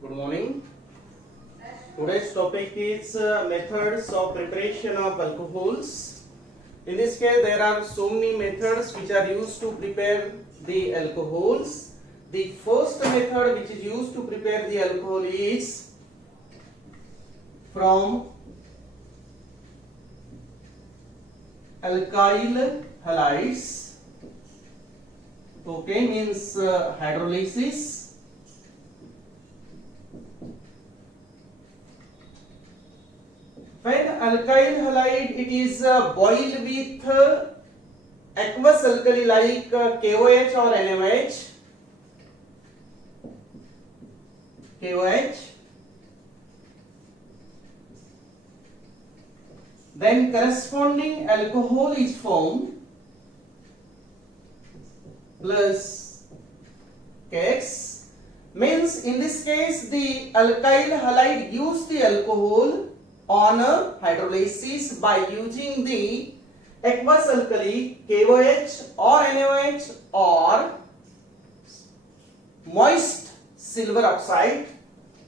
Good morning. Today's topic is methods of preparation of alcohols. In this case, there are so many methods which are used to prepare the alcohols. The first method which is used to prepare the alcohol is from alkyl halides. Okay, means hydrolysis. When alkyl halide it is boiled with aqueous alkali like KOH or NaOH, then corresponding alcohol is formed plus KX. Means in this case the alkyl halide gives the alcohol on hydrolysis by using the aqueous alkali KOH or NaOH or moist silver oxide,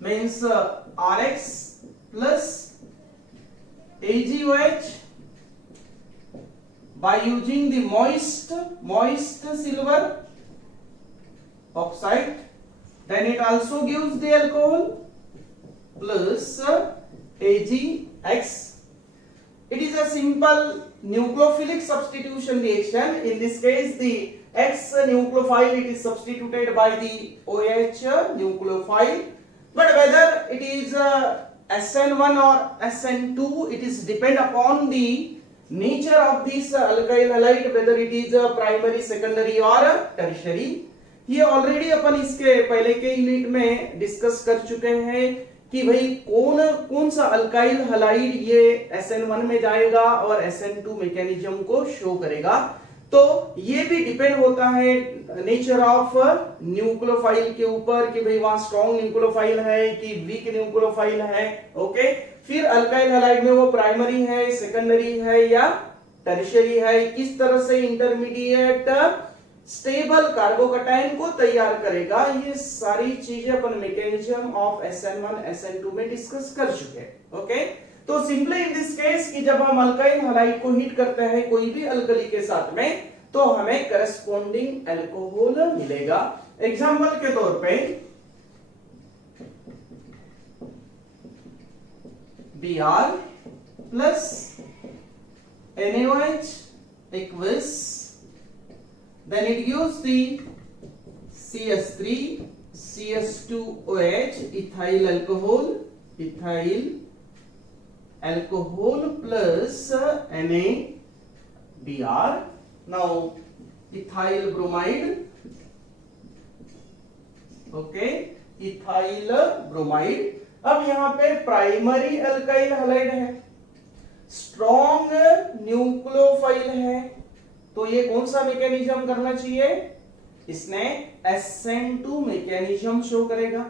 means RX plus AgOH by using the moist silver oxide. Then it also gives the alcohol plus AgX. It is a simple nucleophilic substitution reaction. In this case, the X nucleophile it is substituted by the OH nucleophile. But whether it is SN1 or SN2, it is depend upon the nature of this alkyl halide, whether it is primary, secondary or tertiary. ये already अपन इसके पहले के unit में discuss कर चुके हैं कि भाई कौन सा अल्काइल हलाइड ये SN1 में जाएगा और SN2 मैकेनिज्म को शो करेगा. तो ये भी डिपेंड होता है नेचर ऑफ न्यूक्लियोफाइल के ऊपर कि भाई वहां स्ट्रॉन्ग न्यूक्लियोफाइल है कि वीक न्यूक्लियोफाइल है. ओके, फिर अल्काइल हलाइड में वो प्राइमरी है, सेकेंडरी है या टर्शियरी है, किस तरह से इंटरमीडिएट स्टेबल कार्बोकैटायन को तैयार करेगा. ये सारी चीजें अपन मैकेनिज्म ऑफ SN1 SN2 में डिस्कस कर चुके हैं. ओके, तो सिंपली इन दिस केस कि जब हम अल्काइल हलाइड को हीट करते हैं कोई भी अल्कली के साथ में, तो हमें करस्पॉन्डिंग अल्कोहल मिलेगा. एग्जांपल के तौर पे Br plus NaOH aqueous, then it gives the CS3 CS2OH ethyl alcohol plus NaBr. now ethyl bromide. Okay, ethyl bromide. अब यहां पे प्राइमरी अल्काइल हलाइड है, स्ट्रॉन्ग न्यूक्लियोफाइल है, तो ये कौन सा मैकेनिज्म करना चाहिए, इसने SN2 मैकेनिज्म शो करेगा.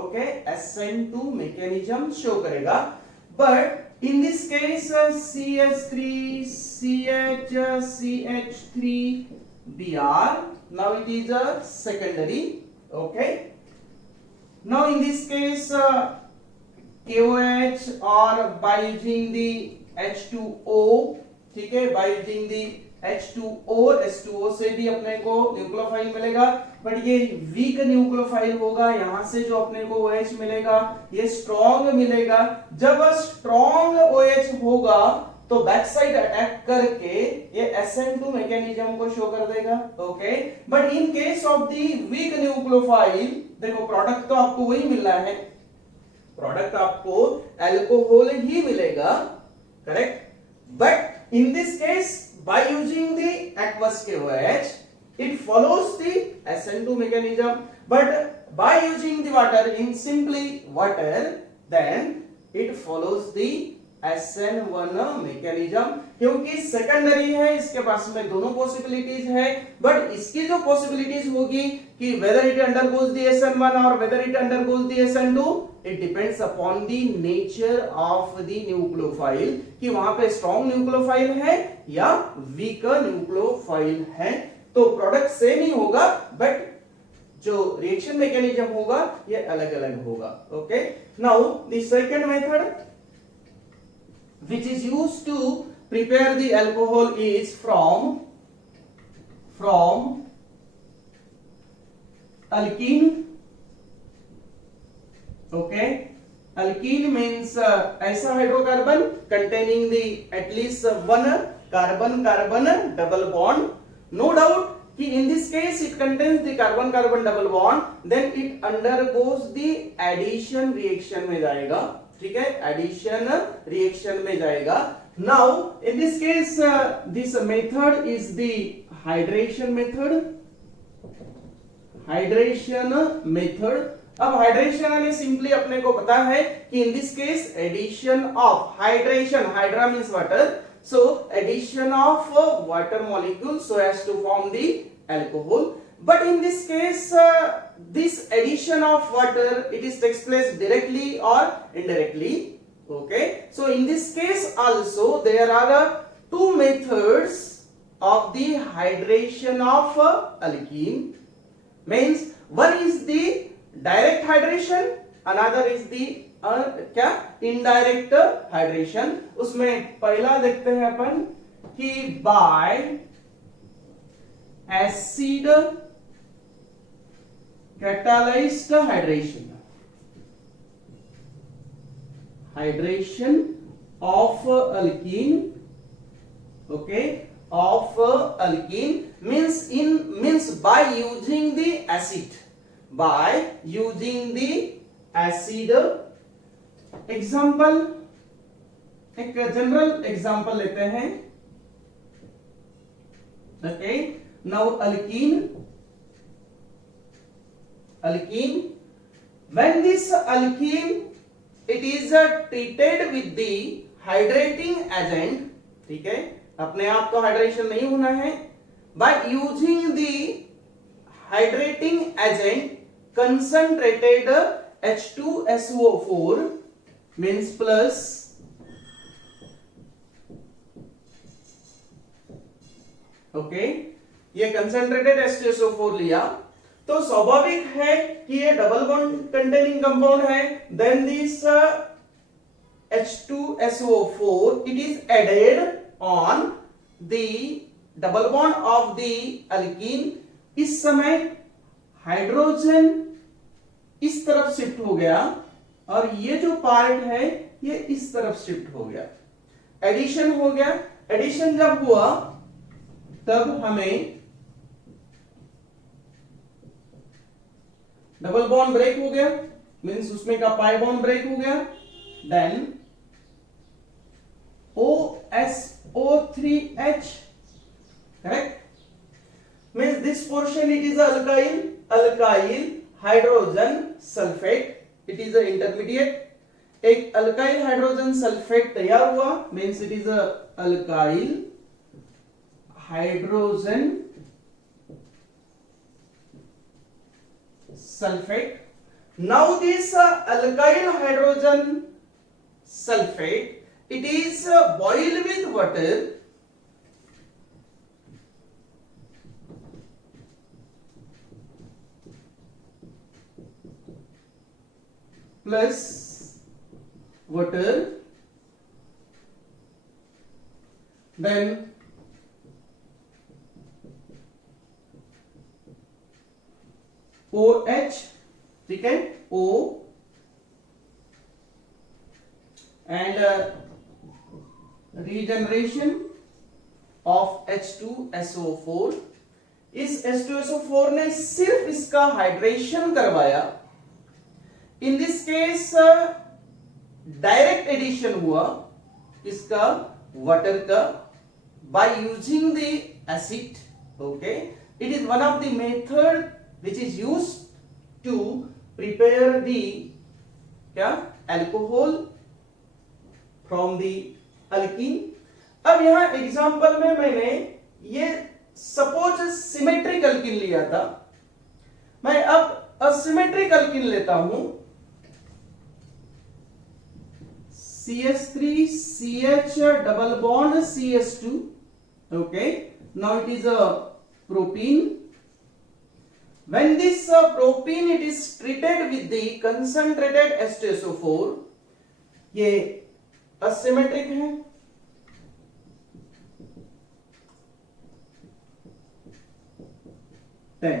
ओके, SN2 मैकेनिज्म शो करेगा. But in this case CS3 CH CH3 Br, now it is a secondary. okay, now in this case KOH or by using the H2O, ठीक है, by using the H2O H2O से भी अपने को nucleophile मिलेगा, but ये weak nucleophile होगा. यहां से जो अपने को OH मिलेगा ये स्ट्रॉन्ग मिलेगा. जब स्ट्रॉन्ग OH होगा तो बैक साइड अटैक करके ये SN2 मैकेनिज्म को शो कर देगा. Okay, but in case of the weak nucleophile देखो प्रोडक्ट तो आपको वही मिल रहा है, प्रोडक्ट आपको अल्कोहल ही मिलेगा, correct. But in this case by using the aqueous KOH it follows the SN2 mechanism, but by using the water, in simply water, then it follows the SN1 mechanism. क्योंकि secondary है, इसके पास में दोनों possibilities है, but इसकी जो possibilities होगी कि whether it undergoes the SN1 or whether it undergoes the SN2, it depends upon the nature of the nucleophile कि वहां पे स्ट्रॉन्ग न्यूक्लियोफाइल है या वीक न्यूक्लियोफाइल है. तो प्रोडक्ट सेम ही होगा, बट जो रिएक्शन मैकेनिज्म होगा ये अलग अलग होगा. Okay, now the second method which is used to prepare the alcohol is from alkene. Okay, alkene means ऐसा hydrocarbon containing the at least one carbon double bond. No doubt कि in this case it contains the carbon double bond, then it undergoes the addition reaction में जाएगा. ठीक है, addition reaction में जाएगा. Now in this case this method is the hydration method. अब hydration यानी simply अपने को पता है कि in this case addition of hydration, hydra means water, so addition of water molecule so as to form the alcohol. But in this case this addition of water it is takes place directly or indirectly. Okay, so in this case also there are two methods of the hydration of alkene. Means one is the direct hydration, another is the क्या indirect hydration. उसमें पहला देखते हैं अपन कि bye acid catalysed hydration of alkene. Okay, of alkene means by using the acid, example, एक general example लेते हैं. Okay, now alkene, when this alkene it is treated with the hydrating agent. ठीक है, अपने आप तो हाइड्रेशन नहीं होना है. by using the hydrating agent concentrated H2SO4 means plus okay, ये कंसेंट्रेटेड H2SO4 लिया तो स्वाभाविक है कि ये डबल बॉन्ड कंटेनिंग कंपाउंड है. Then this H2SO4 it is added on the double bond of the alkene. इस समय हाइड्रोजन इस तरफ शिफ्ट हो गया और ये जो पार्ट है ये इस तरफ शिफ्ट हो गया. एडिशन हो गया. एडिशन जब हुआ तब हमें डबल बॉन्ड ब्रेक हो गया, मींस उसमें का पाई बॉन्ड ब्रेक हो गया. Then OSO3H, correct, means this portion it is alkyl hydrogen sulfate, it is a intermediate. एक alkyl hydrogen sulfate तैयार हुआ, means it is a alkyl hydrogen sulfate. Now this alkyl hydrogen sulfate it is boiled with water plus water, then OH, ठीक है, O and regeneration of H2SO4. इस H2SO4 ने सिर्फ इसका hydration करवाया. In this case direct addition हुआ इसका water का by using the acid. Okay, it is one of the method which is used to prepare the क्या alcohol from the alkene. अब यहां एग्जांपल में मैंने ये सपोज सिमेट्रिक अल्कीन लिया था, मैं अब असिमेट्रिक अल्कीन लेता हूं. CH3CH double bond CH2. Okay, now it is a propene. When this propene it is treated with the concentrated H2SO4, ये asymmetric है, then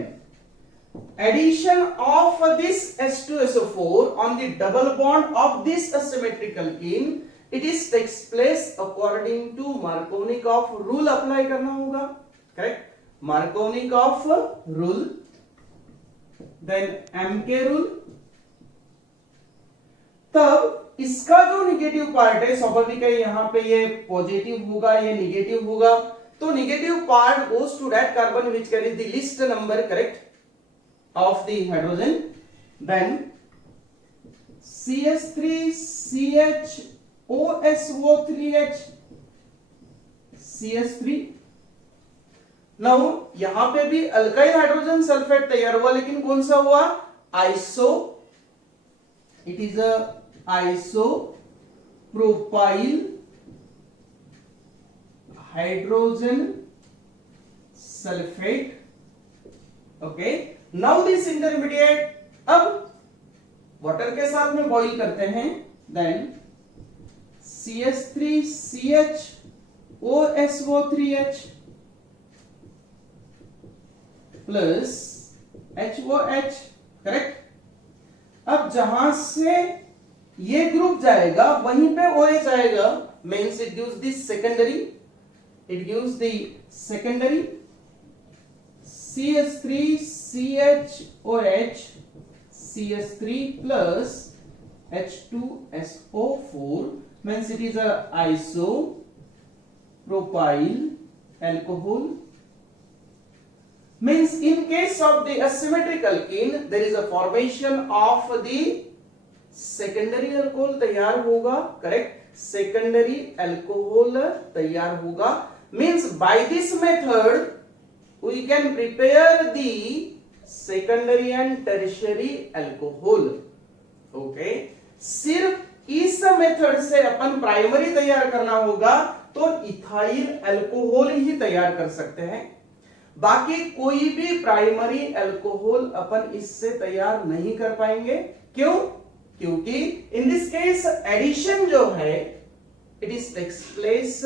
addition of this H2SO4 on the double bond of this asymmetric alkene, it is takes place according to Markovnikov rule apply करना होगा, correct? Markovnikov rule, then MK rule. तब इसका जो negative part है, स्वाभाविक है यहां पे ये पॉजिटिव होगा, ये निगेटिव होगा, तो negative part goes to that carbon which carries the least number, correct, of the hydrogen. Then CH3 CHOSO3H CH3. Now यहां पे भी अल्काइल हाइड्रोजन सल्फेट तैयार हुआ, लेकिन कौन सा हुआ? Iso. It is a isopropyl hydrogen sulphate. Okay, now this intermediate अब वाटर के साथ में बॉइल करते हैं. देन CH3 CHOSO3H plus HOH, correct. अब जहां से ये ग्रुप जाएगा वहीं पे OH आएगा, means it gives this secondary, it gives the secondary CH3 CHOH CH3 plus H2SO4, means it is a isopropyl alcohol. Means in case of the asymmetric alkene there is a formation of the secondary alcohol तैयार होगा, correct. secondary alcohol तैयार होगा. means by this method we can prepare the secondary and tertiary alcohol. okay, सिर्फ इस method से अपन primary तैयार करना होगा तो इथाइल अल्कोहल ही तैयार कर सकते हैं. बाकी कोई भी प्राइमरी अल्कोहल अपन इससे तैयार नहीं कर पाएंगे. क्यों? क्योंकि इन दिस केस एडिशन जो है it is takes place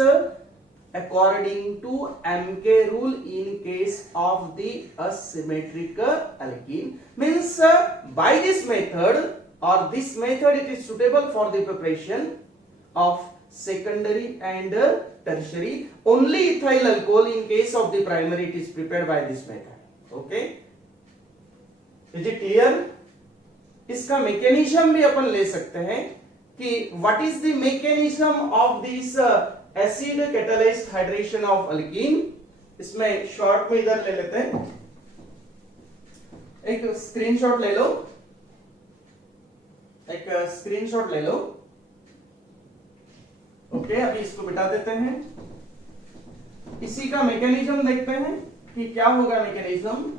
according to MK rule in case of the asymmetric alkene. Means by this method or this method it is suitable for the preparation of secondary and tertiary. Only ethyl alcohol in case of the primary it is prepared by this method. Okay, is it clear? इसका mechanism भी अपन ले सकते हैं कि what is the mechanism of this acid catalysed hydration of alkyne. इसमें short में इधर ले लेते हैं, एक स्क्रीनशॉट ले लो, एक स्क्रीनशॉट ले लो. ओके, अभी इसको मिटा देते हैं. इसी का मैकेनिज्म देखते हैं कि क्या होगा मैकेनिज्म.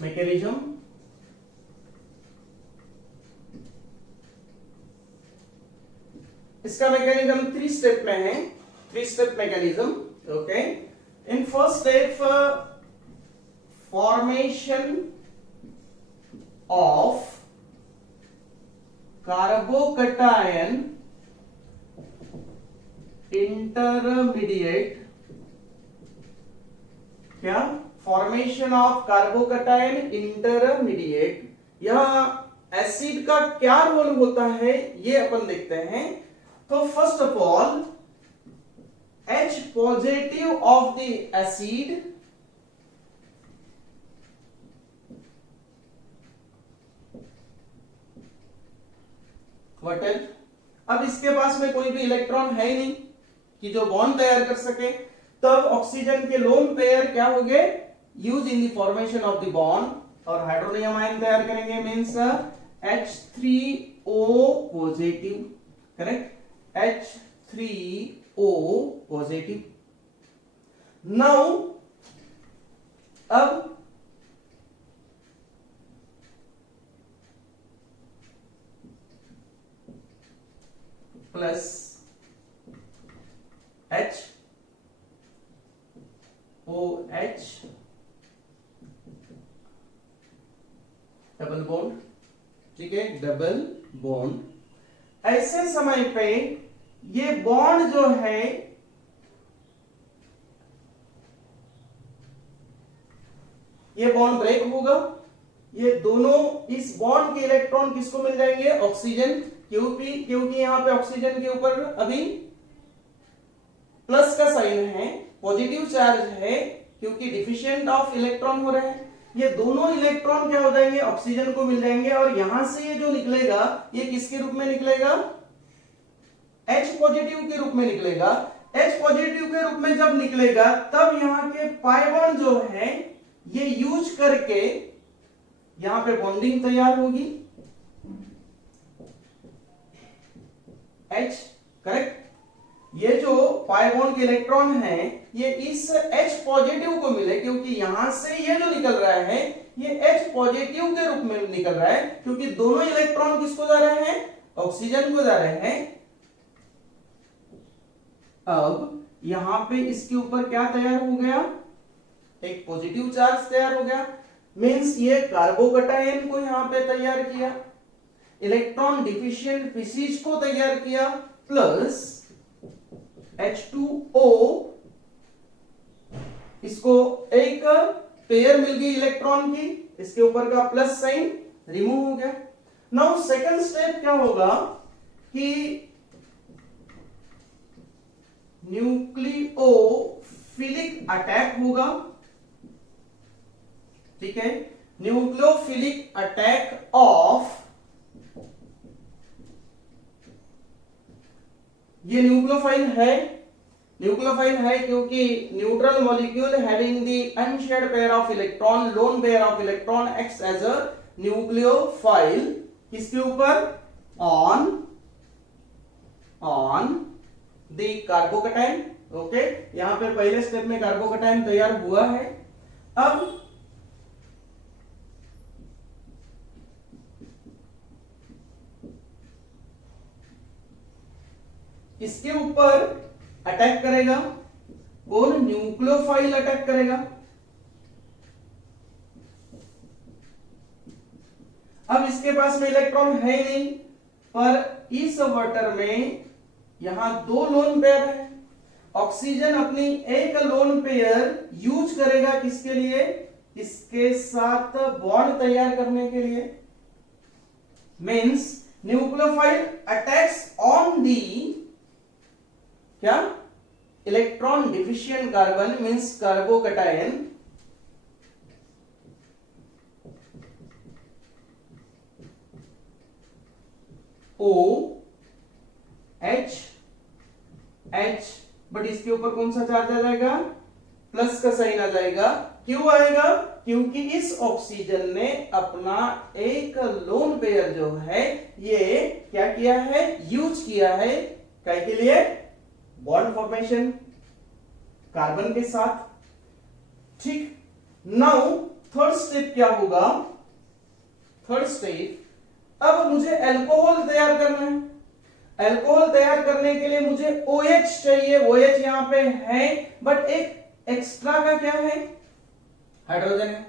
मैकेनिज्म इसका मैकेनिज्म 3 स्टेप में है. 3 step mechanism. Okay, in first step formation of carbocation intermediate. क्या? Formation of carbocation intermediate. यह एसिड का क्या रोल होता है ये अपन देखते हैं. तो first of all H positive of the acid what is. अब इसके पास में कोई भी इलेक्ट्रॉन है ही नहीं कि जो बॉन्ड तैयार कर सके. तब ऑक्सीजन के लोन पेयर क्या हो गए? Use in the formation of the bond और हाइड्रोनियम आयन तैयार करेंगे. Means H3O positive, correct, H3O positive. Now अब plus H OH double bond, ठीक है, डबल बॉन्ड। ऐसे समय पे ये बॉन्ड जो है ये बॉन्ड ब्रेक होगा, ये दोनों इस बॉन्ड के इलेक्ट्रॉन किसको मिल जाएंगे, ऑक्सीजन, क्योंकि यहां पे ऑक्सीजन के ऊपर अभी प्लस का साइन है, पॉजिटिव चार्ज है, क्योंकि डिफिशिएंट ऑफ इलेक्ट्रॉन हो रहे हैं। ये दोनों इलेक्ट्रॉन क्या हो जाएंगे, ऑक्सीजन को मिल जाएंगे, और यहां से ये जो निकलेगा ये किसके रूप में निकलेगा, H पॉजिटिव के रूप में निकलेगा। H पॉजिटिव के रूप में जब निकलेगा तब यहाँ के पाई बॉन्ड जो है ये यूज करके यहां पे बॉन्डिंग तैयार होगी, H, करेक्ट। ये जो पाई बॉन्ड के इलेक्ट्रॉन है ये इस H पॉजिटिव को मिले, क्योंकि यहां से ये जो निकल रहा है ये H पॉजिटिव के रूप में निकल रहा है, क्योंकि दोनों इलेक्ट्रॉन किसको जा रहे हैं, ऑक्सीजन को जा रहे हैं। अब यहां पे इसके ऊपर क्या तैयार हो गया, एक पॉजिटिव चार्ज तैयार हो गया, मींस ये कार्बोकटायन को यहां पे तैयार किया, इलेक्ट्रॉन डिफिशिएंट स्पीशीज को तैयार किया, प्लस H2O, इसको एक पेयर मिल गई इलेक्ट्रॉन की, इसके ऊपर का प्लस साइन रिमूव हो गया। नाउ सेकंड स्टेप क्या होगा कि न्यूक्लियोफिलिक अटैक होगा, ठीक है, न्यूक्लियोफिलिक अटैक ऑफ, ये न्यूक्लियोफाइल है क्योंकि neutral molecule having the unshared pair of electron, lone pair of electron acts as a nucleophile, किसके ऊपर, ऑन द कार्बोकटायन। ओके, यहां पे पहले स्टेप में कार्बोकटायन तैयार हुआ है। अब इसके ऊपर अटैक करेगा कौन, न्यूक्लियोफाइल अटैक करेगा। अब इसके पास में इलेक्ट्रॉन है नहीं, पर इस वाटर में यहां दो लोन पेयर है, ऑक्सीजन अपनी एक लोन पेयर यूज करेगा किसके लिए, इसके साथ बॉन्ड तैयार करने के लिए। Means nucleophile attacks on the क्या, electron deficient carbon, means carbocation, OH, but इसके ऊपर कौन सा चार्ज आ जाएगा, प्लस का साइन आ जाएगा। क्यों आएगा, क्योंकि इस ऑक्सीजन ने अपना एक लोन पेयर जो है ये क्या किया है, यूज किया है, क्या के लिए, बॉन्ड फॉर्मेशन कार्बन के साथ, ठीक। नाउ थर्ड स्टेप क्या होगा, थर्ड स्टेप, अब मुझे अल्कोहल तैयार करना है। अल्कोहल तैयार करने के लिए मुझे OH चाहिए, OH यहां पे है, बट एक एक्स्ट्रा का क्या है, हाइड्रोजन है।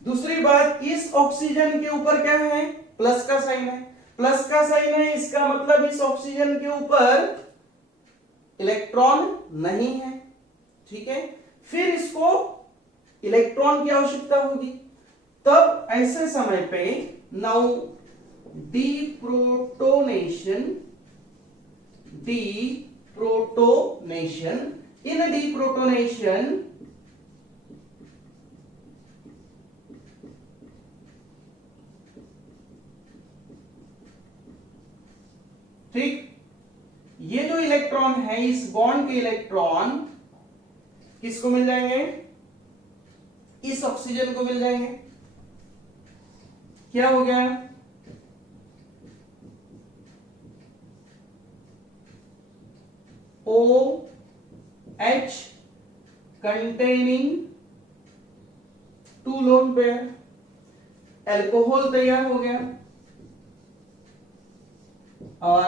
दूसरी बात, इस ऑक्सीजन के ऊपर क्या है, प्लस का साइन है, प्लस का साइन है, इसका मतलब इस ऑक्सीजन के ऊपर इलेक्ट्रॉन नहीं है, ठीक है। फिर इसको इलेक्ट्रॉन की आवश्यकता होगी, तब ऐसे समय पे नाउ डीप्रोटोनेशन, इन डीप्रोटोनेशन ठीक, ये जो इलेक्ट्रॉन है इस बॉन्ड के इलेक्ट्रॉन किसको मिल जाएंगे, इस ऑक्सीजन को मिल जाएंगे। क्या हो गया, OH containing two lone pair, alcohol तैयार हो गया। और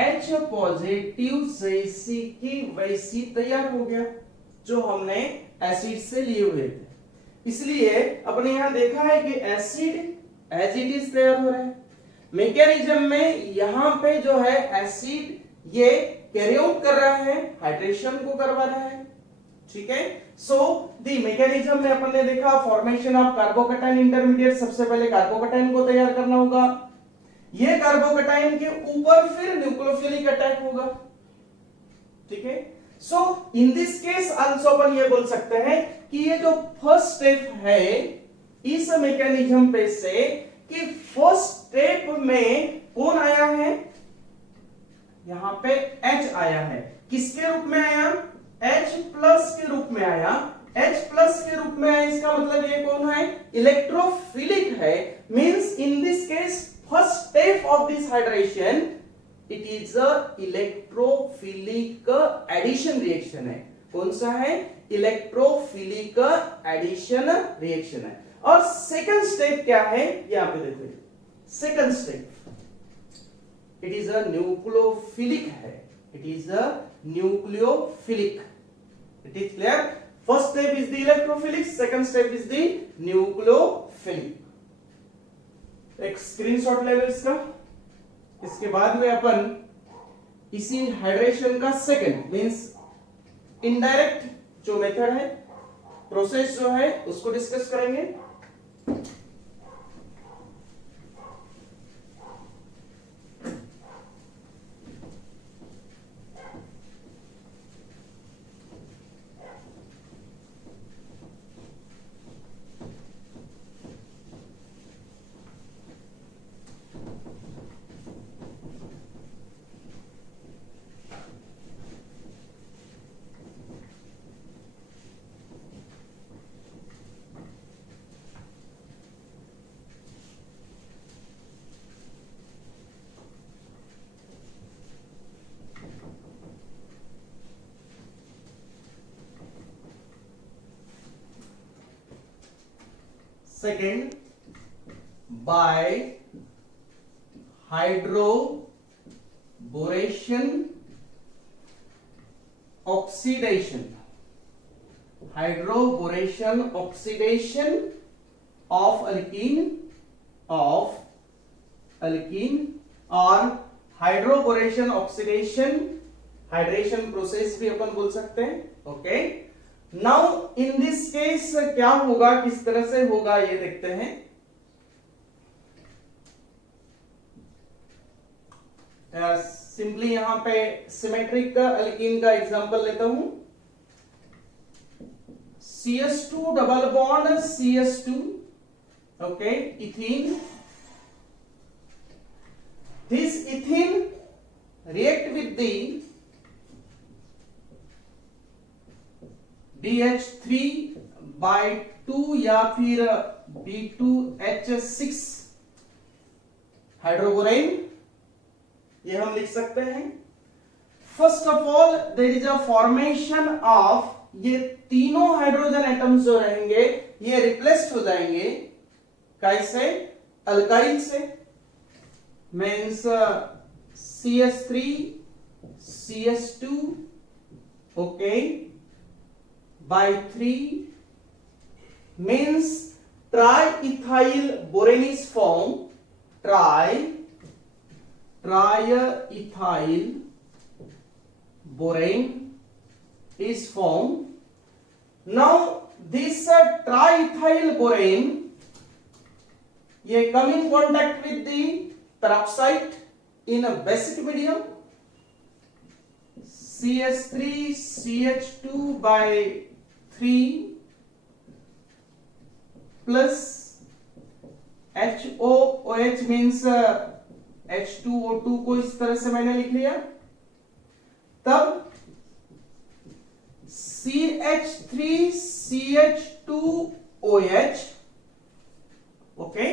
H पॉजिटिव जैसी की वैसी तैयार हो गया जो हमने एसिड से लिए हुए थे। इसलिए अपने यहां देखा है कि एसिड एज इट इज तैयार हो रहा है। मैकेनिज्म में यहां पे जो है एसिड ये कैरी आउट कर रहा है, हाइड्रेशन को करवा रहा है। ठीक है, सो द मैकेनिज्म में अपन ने देखा फॉर्मेशन ऑफ कार्बोकैटायन इंटरमीडिएट, सबसे पहले कार्बोकैटायन को तैयार करना होगा। ये कार्बोकैटायन के ऊपर फिर न्यूक्लियोफिलिक अटैक होगा। ठीक है, सो इन दिस केस आल्सो अपन ये बोल सकते हैं कि ये जो फर्स्ट स्टेप है इस मैकेनिज्म पे से कि फर्स्ट स्टेप में कौन आया है, यहां पे H आया है। किसके रूप में आया? H प्लस के रूप में आया। H प्लस के रूप में आया, इसका मतलब ये कौन है? इलेक्ट्रोफिलिक है। Means in this case first step of this hydration it is a electrophilic addition reaction है। कौन सा है? इलेक्ट्रोफिलिक एडिशन रिएक्शन है। और सेकंड स्टेप क्या है यहां पे देखो, second step it is a nucleophilic है। It is a nucleophilic. It is clear? First step is the electrophilic, second step is the nucleophilic. एक स्क्रीनशॉट ले लो इसका। इसके बाद में अपन इसी हाइड्रेशन का सेकंड मींस इनडायरेक्ट जो मेथड है, प्रोसेस जो है उसको डिस्कस करेंगे। Second, by hydroboration oxidation of alkene or hydroboration oxidation hydration process भी अपन बोल सकते हैं। Okay, now in this case क्या होगा, किस तरह से होगा ये देखते हैं। सिंपली यहां पे सिमेट्रिक अल्कीन का एग्जांपल लेता हूं। CS2 double bond CS2, okay, ethene. This ethene react with the BH3/2 या फिर B2H6 हाइड्रोबोरेन, ये हम लिख सकते हैं। First of all there is a formation of, ये तीनों हाइड्रोजन एटम्स जो रहेंगे ये रिप्लेस्ड हो जाएंगे कैसे? अल्काइल से। Means CS3 CS2 okay by 3 means triethyl borane is formed. Triethyl borane is formed. Now this triethyl borane ये come in contact with the peroxide in a basic medium, CS3CH2/3 plus HOOH means H2O2 को इस तरह से मैंने लिख लिया। तब CH3CH2OH, okay.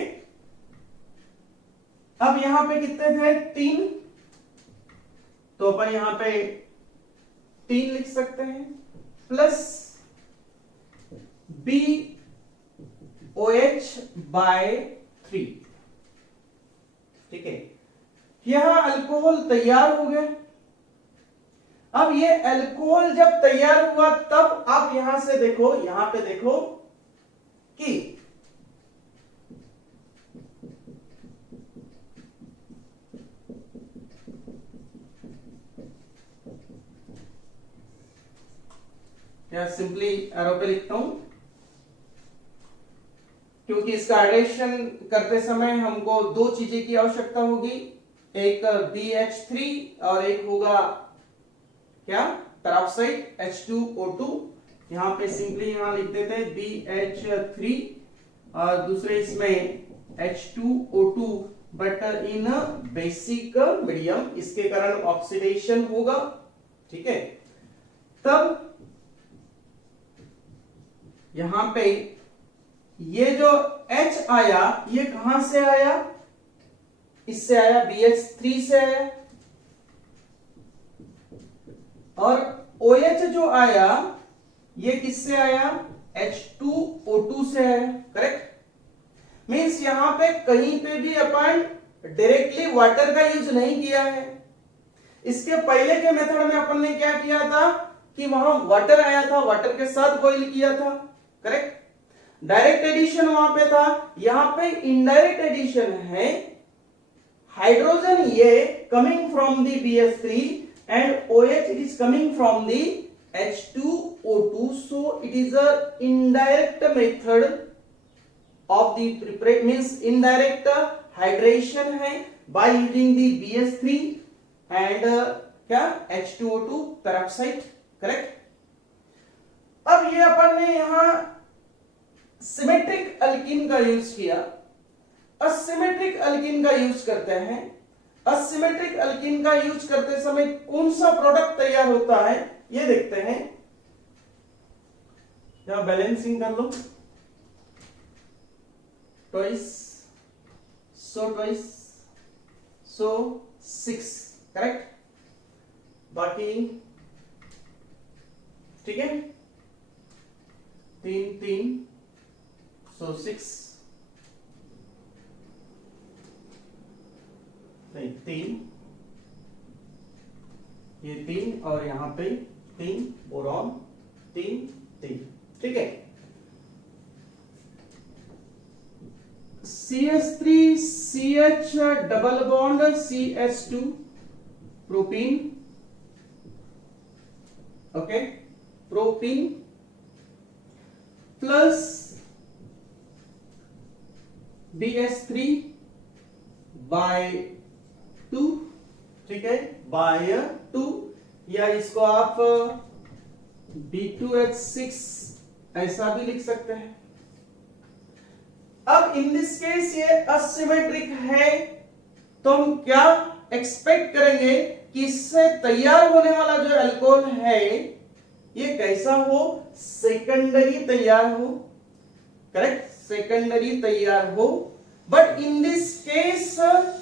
अब यहां पे कितने थे? 3, तो अपन यहां पे 3 लिख सकते हैं, प्लस BOH/3। ठीक है, यह अल्कोहल तैयार हो गया। अब ये अल्कोहल जब तैयार हुआ तब आप यहां से देखो, यहां पे देखो कि या सिंपली एरो पे लिखता हूं, क्योंकि इसका एडिशन करते समय हमको दो चीजें की आवश्यकता होगी, एक BH3 और एक होगा क्या, पेरोक्साइड H2O2। यहां पे सिंपली यहां लिख देते हैं BH3 और दूसरे इसमें H2O2 but in basic medium, इसके कारण ऑक्सीडेशन होगा, ठीक है। तब यहां पे ये जो H आया ये कहां से आया, इससे आया, BH3 से आया, और OH जो आया ये किससे आया, H2O2 से आया, करेक्ट। मींस यहां पे कहीं पे भी अपन डायरेक्टली वाटर का यूज नहीं किया है। इसके पहले के मेथड में अपन ने क्या किया था कि वहां वाटर आया था, वाटर के साथ बॉइल किया था, करेक्ट। डायरेक्ट एडिशन वहां पे था, यहां पे इनडायरेक्ट एडिशन है। हाइड्रोजन ये coming from the BH3 and OH it is coming from the H2O2, so it is a indirect method of the preparation, means indirect hydration है by using the BH3 and क्या H2O2 peroxide, correct. अब ये अपन ने यहां symmetric alkyne का use किया, asymmetric alkyne का use करते हैं। असिमेट्रिक अल्कीन का यूज करते समय कौन सा प्रोडक्ट तैयार होता है ये देखते हैं। जब बैलेंसिंग कर लो, ट्वाइस सो 6, करेक्ट। बाकी ठीक है, 3 सो 6 नहीं 3, ये 3 और यहां पे 3 बोरॉन 3, ठीक है। CH3 CH double bond CH2 propene, okay, propene plus BH3 by 2, ठीक है, बाय 2, या इसको आप B2H6 ऐसा भी लिख सकते हैं। अब इन दिस केस ये असिमेट्रिक है, तो हम क्या एक्सपेक्ट करेंगे कि इससे तैयार होने वाला जो अल्कोहल है ये कैसा हो, सेकेंडरी तैयार हो, करेक्ट, सेकेंडरी तैयार हो। बट इन दिस केस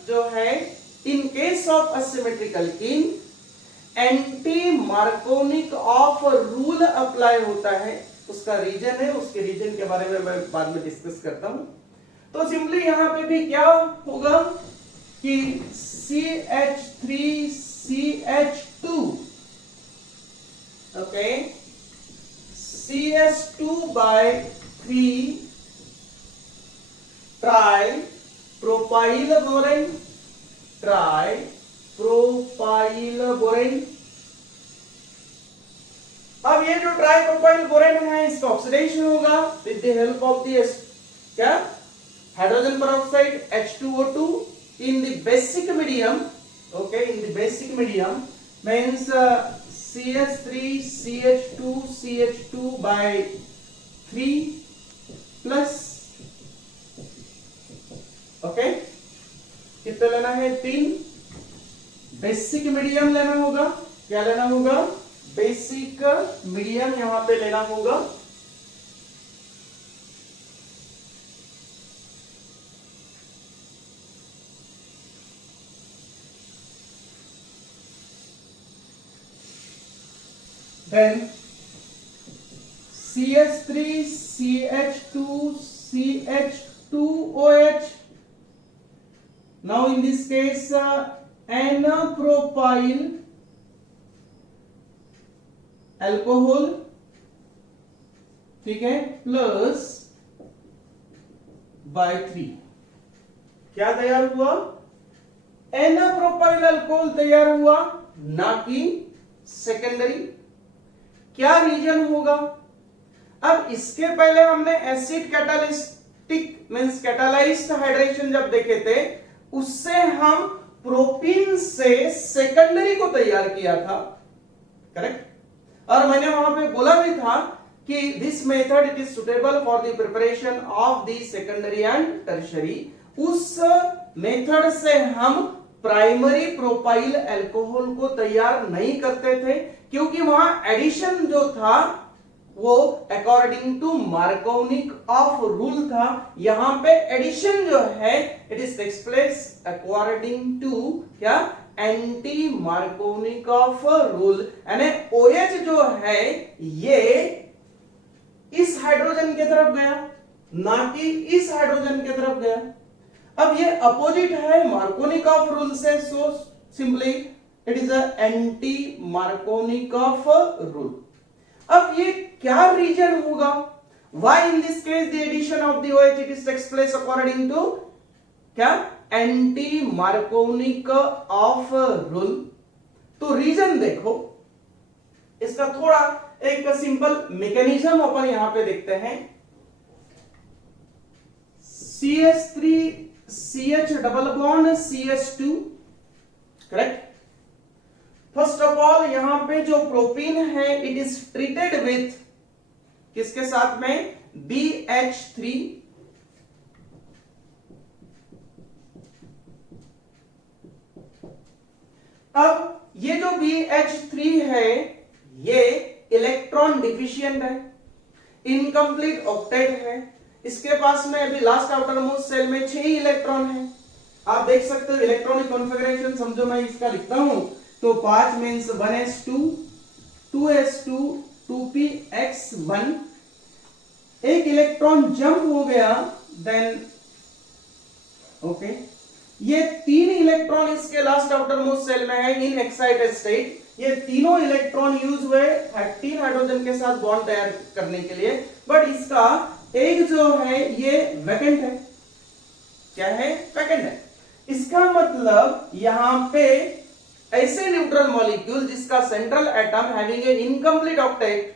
जो है, in case of asymmetric alkyne anti Markovnikov of rule apply होता है। उसका रीजन है, उसके रीजन के बारे में मैं बाद में डिस्कस करता हूं। तो सिंपली यहां पे भी क्या होगा कि CH3 CH2, okay, CH2 by 3 try propyl borane, try propyl borane. अब ये जो ट्राई प्रोपाइल बोरेन है इसका ऑक्सीडेशन होगा with the help of the क्या, hydrogen peroxide H2O2 in the basic medium, okay, in the basic medium means CH3 CH2 CH2 by 3 plus, okay, कितना लेना है, 3। बेसिक मीडियम लेना होगा, क्या लेना होगा, बेसिक मीडियम यहां पे लेना होगा। Then CH3 CH2 CH2OH. Now in this case N-propyl alcohol, ठीक है, प्लस बाय 3 क्या तैयार हुआ? N-propyl अल्कोहल तैयार हुआ, ना कि सेकेंडरी। क्या रीजन होगा? अब इसके पहले हमने एसिड कैटालिस्टिक मींस कैटालाइज्ड हाइड्रेशन जब देखे थे, उससे हम प्रोपीन से सेकेंडरी को तैयार किया था, करेक्ट? और मैंने वहां पे बोला भी था कि this method it is suitable for the preparation of the secondary and tertiary. उस मेथड से हम प्राइमरी प्रोपाइल अल्कोहल को तैयार नहीं करते थे, क्योंकि वहां एडिशन जो था वो according to Markovnikov of rule था। यहां पे एडिशन जो है it is takes place according to क्या? Anti Markovnikov of rule. यानी OH जो है ये इस हाइड्रोजन की तरफ गया, ना कि इस हाइड्रोजन की तरफ गया। अब ये अपोजिट है मार्कोनिक ऑफ रूल से, so simply it is anti Markovnikov of rule. अब ये क्या रीजन होगा? Why in this case the addition of the OH it is takes place according to क्या? Anti Markovnikov of rule. तो reason देखो, इसका थोड़ा एक सिंपल मैकेनिज्म अपन यहां पे देखते हैं। CH3 CH double bond CH2, correct? First of all यहां पे जो प्रोपीन है इट इज ट्रीटेड विथ किसके साथ में? BH3। अब ये जो BH3 है ये इलेक्ट्रॉन डिफिशिएंट है, इनकम्प्लीट ऑक्टेट है। इसके पास में अभी लास्ट आउटर मोस्ट सेल में 6 ही इलेक्ट्रॉन है। आप देख सकते हो इलेक्ट्रॉनिक कॉन्फ़िगरेशन, समझो मैं इसका लिखता हूं तो 5 मींस 1s2 2s2 2px1, एक इलेक्ट्रॉन जंप हो गया, देन ओके ये 3 इलेक्ट्रॉन इसके लास्ट आउटर मोस्ट सेल में है इन एक्साइटेड स्टेट। ये तीनों इलेक्ट्रॉन यूज हुए 13 हाइड्रोजन के साथ बॉन्ड तैयार करने के लिए, बट इसका एक जो है ये वैकेंट है। क्या है? वैकेंट है। इसका मतलब यहां पे ऐसे न्यूट्रल मॉलिक्यूल जिसका central atom having a incomplete octet,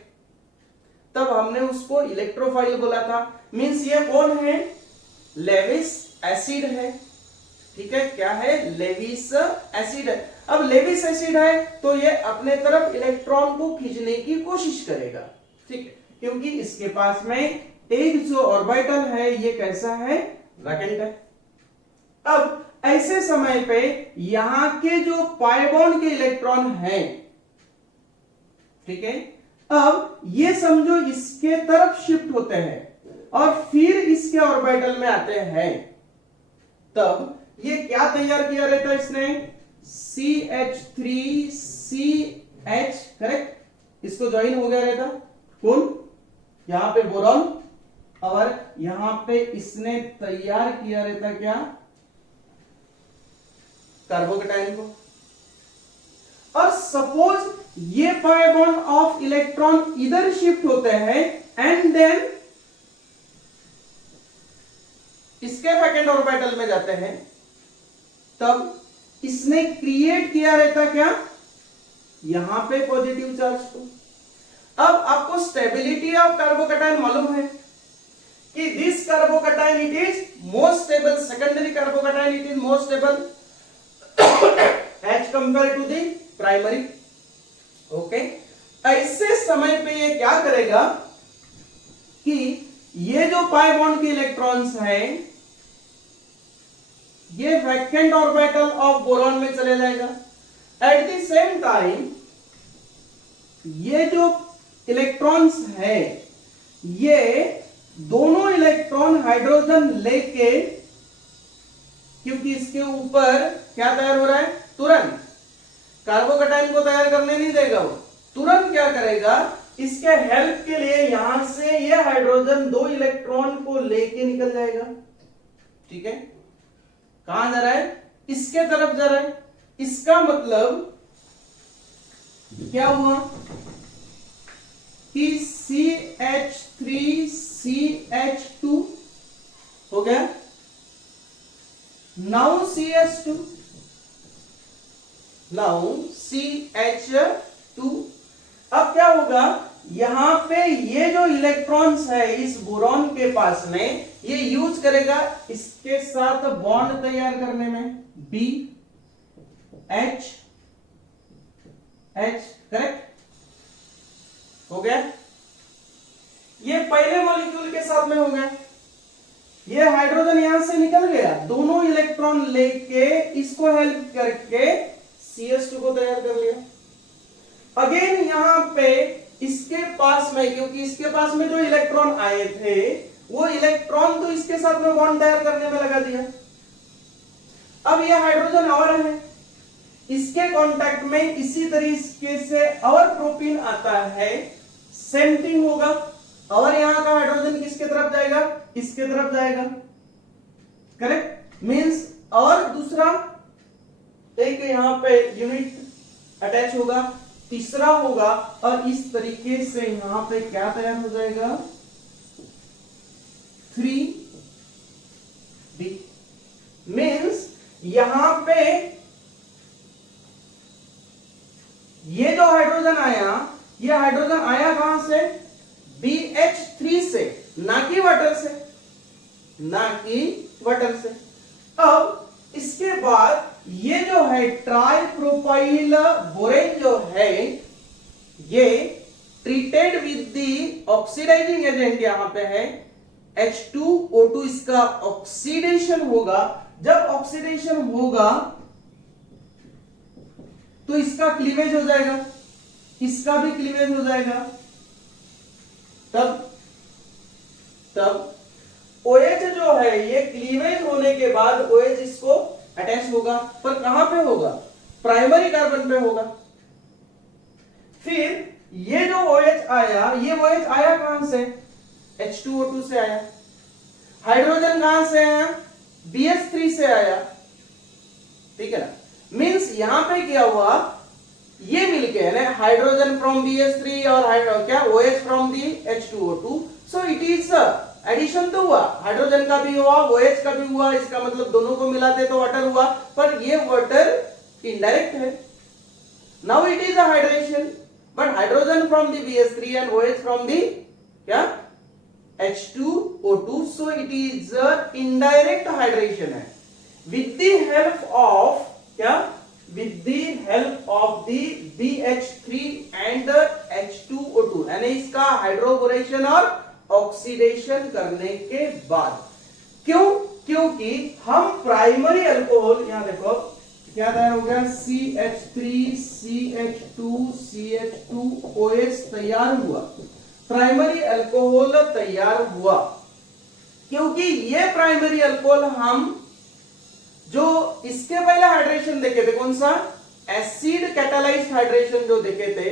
तब हमने उसको इलेक्ट्रोफाइल बोला था। मींस ये कौन है? लेविस एसिड है, ठीक है? क्या है? लेविस एसिड है। अब लेविस एसिड है तो ये अपने तरफ इलेक्ट्रॉन को खींचने की कोशिश करेगा, ठीक है? क्योंकि इसके पास में एक जो ऑर्बिटल है ये कैसा है? वैकेंट है। अब ऐसे समय पे यहां के जो पाई बॉन्ड के इलेक्ट्रॉन हैं, ठीक है, अब ये समझो इसके तरफ शिफ्ट होते हैं और फिर इसके ऑर्बिटल में आते हैं, तब ये क्या तैयार किया रहता है इसने? CH3CH, correct? इसको ज्वाइन हो गया रहता कौन? यहां पे बोरॉन, और यहां पे इसने तैयार किया रहता क्या? कार्बोकेटाइन को। और सपोज ये पाई बॉन्ड ऑफ इलेक्ट्रॉन इधर शिफ्ट होते हैं एंड देन इसके सेकंड ऑर्बिटल में जाते हैं, तब इसने क्रिएट किया रहता क्या? यहां पे पॉजिटिव चार्ज को। अब आपको स्टेबिलिटी ऑफ कार्बोकेटाइन मालूम है कि this carbocation it is most stable, secondary carbocation it is most stable as compare to the primary. Okay, ऐसे समय पे ये क्या करेगा कि ये जो पाई बॉन्ड के इलेक्ट्रॉन्स हैं ये वैकेंट ऑर्बिटल ऑफ बोरॉन में चले जाएगा। एट द सेम टाइम ये जो इलेक्ट्रॉन्स हैं ये दोनों इलेक्ट्रॉन हाइड्रोजन लेके, क्योंकि इसके ऊपर क्या तैयार हो रहा है? तुरंत कार्बोकेटाइन को तैयार करने नहीं देगा, वो तुरंत क्या करेगा? इसके हेल्प के लिए यहां से ये हाइड्रोजन 2 इलेक्ट्रॉन को लेके निकल जाएगा, ठीक है? कहां जा रहा है? इसके तरफ जा रहा है। इसका मतलब क्या हुआ कि CH3CH2 हो गया, नाउ CH2, नाउ CH2। अब क्या होगा, यहां पे ये जो इलेक्ट्रॉन्स है इस बोरॉन के पास में, ये यूज करेगा इसके साथ बॉन्ड तैयार करने में, B H H, करेक्ट हो गया। ये पहले मॉलिक्यूल के साथ में हो गया, ये हाइड्रोजन यहां से निकल गया, दोनों इलेक्ट्रॉन लेके इसको हेल्प करके CH2 को तैयार कर लिया। अगेन यहां पे इसके पास में, क्योंकि इसके पास में जो इलेक्ट्रॉन आए थे वो इलेक्ट्रॉन तो इसके साथ में बॉन्ड तैयार करने में लगा दिया। अब ये हाइड्रोजन और है, इसके कांटेक्ट में इसी तरीके से और प्रोपीन आता है, सेम थिंग होगा, और यहां का हाइड्रोजन किसके तरफ जाएगा, इसके तरफ जाएगा, करेक्ट। मींस और दूसरा एक यहां पे यूनिट अटैच होगा, तीसरा होगा, और इस तरीके से यहां पे क्या तैयार हो जाएगा, 3D। मींस यहां पे ये जो हाइड्रोजन आया, ये हाइड्रोजन आया कहां से, BH3 से, ना कि वाटर से, ना कि वाटर से। अब इसके बाद ये जो है ट्राई प्रोपाइल बोरेन जो है, ये treated with the oxidising agent यहां पे है H2O2, इसका ऑक्सीडेशन होगा। जब ऑक्सीडेशन होगा तो इसका क्लीवेज हो जाएगा, इसका भी क्लीवेज हो जाएगा, तब OH जो है ये क्लीवेज होने के बाद OH इसको अटैच होगा, पर कहां पे होगा, प्राइमरी कार्बन पे होगा। फिर ये जो OH आया, ये OH आया कहां से, H2O2 से आया। हाइड्रोजन कहां से आया, BH3 से आया, ठीक है ना। मींस यहां पे क्या हुआ, ये मिलके है ना, हाइड्रोजन फ्रॉम BH3 और क्या OH from the H2O2, so it is addition तो हुआ, हाइड्रोजन का भी हुआ, OH का भी हुआ, इसका मतलब दोनों को मिलाते तो वाटर हुआ, पर ये वाटर इनडायरेक्ट है। Now it is a hydration, but hydrogen from the BH3 and OH from दी क्या H2O2, so it is a indirect hydration है, with the help of क्या, with the help of the BH3 and H2O2, यानी इसका hydroboration और oxidation करने के बाद। क्यों, क्योंकि हम प्राइमरी अल्कोहल, यहां देखो क्या तैयार हो गया, CH3 CH2 CH2 OH तैयार हुआ, प्राइमरी अल्कोहल तैयार हुआ। क्योंकि ये प्राइमरी अल्कोहल हम जो इसके पहले हाइड्रेशन देखे थे, कौन सा, एसिड कैटालाइज्ड हाइड्रेशन जो देखे थे,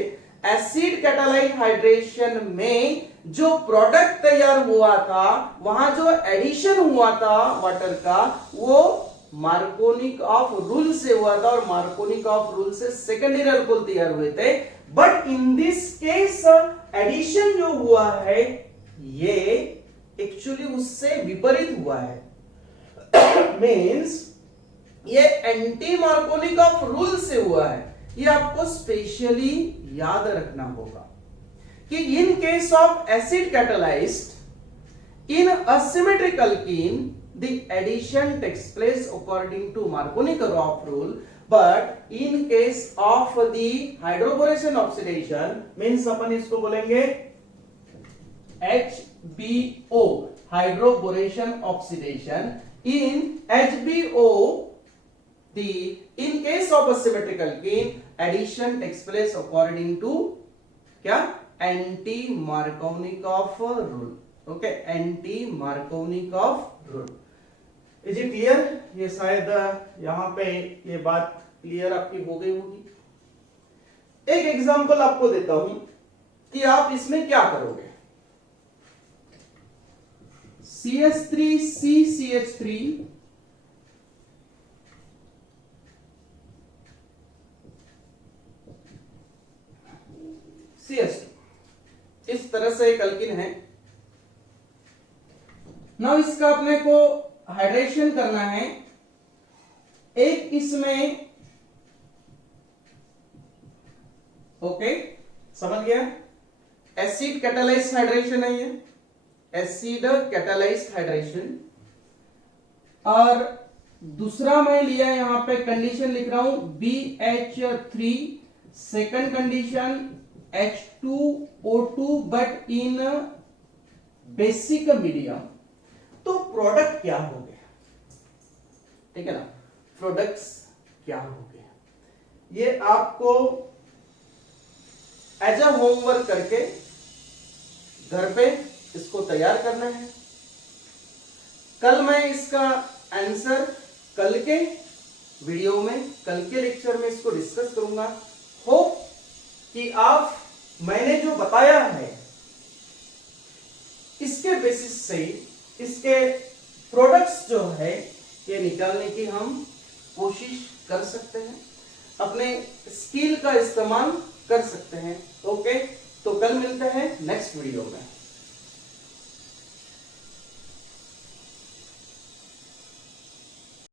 एसिड कैटालाइज्ड हाइड्रेशन में जो प्रोडक्ट तैयार हुआ था, वहां जो एडिशन हुआ था वाटर का, वो मार्कोनिक ऑफ रूल से हुआ था, और मार्कोनिक ऑफ रूल से सेकेंडरी अल्कोहल तैयार हुए थे। But in this case addition जो हुआ है ये एक्चुअली उससे विपरीत हुआ है। मींस ये एंटी मार्कोनिक ऑफ रूल से हुआ है। ये आपको स्पेशली याद रखना होगा कि in case of acid catalysed in asymmetric alkene the addition takes place according to Marconic of rule, but in case of the hydroboration oxidation means अपन इसको बोलेंगे HBO, hydroboration oxidation, in HBO the in case of asymmetric alkene addition takes place according to क्या, anti Markovnikov of rule, okay, anti Markovnikov of rule. Is it clear, ये शायद यहां पे ये बात clear आपकी हो गई होगी। एक एग्जांपल आपको देता हूं कि आप इसमें क्या करोगे। CH3 CCH3 CS2 इस तरह से एक अल्किन है। नाउ इसका अपने को हाइड्रेशन करना है। एक इसमें ओके समझ गया, एसिड कैटालाइज्ड हाइड्रेशन है ये, एसिड कैटालाइज्ड हाइड्रेशन। और दूसरा मैं लिया यहां पे कंडीशन लिख रहा हूं BH3, second condition H2O2 but in basic medium. तो प्रोडक्ट क्या हो गया, ठीक है ना, प्रोडक्ट्स क्या हो गया, ये आपको एज अ होमवर्क करके घर पे इसको तैयार करना है। कल मैं इसका आंसर कल के वीडियो में, कल के लेक्चर में इसको डिस्कस करूंगा। होप कि आप मैंने जो बताया है इसके बेसिस से इसके प्रोडक्ट्स जो है ये निकालने की हम कोशिश कर सकते हैं, अपने स्किल का इस्तेमाल कर सकते हैं। ओके, तो कल मिलते हैं नेक्स्ट वीडियो में।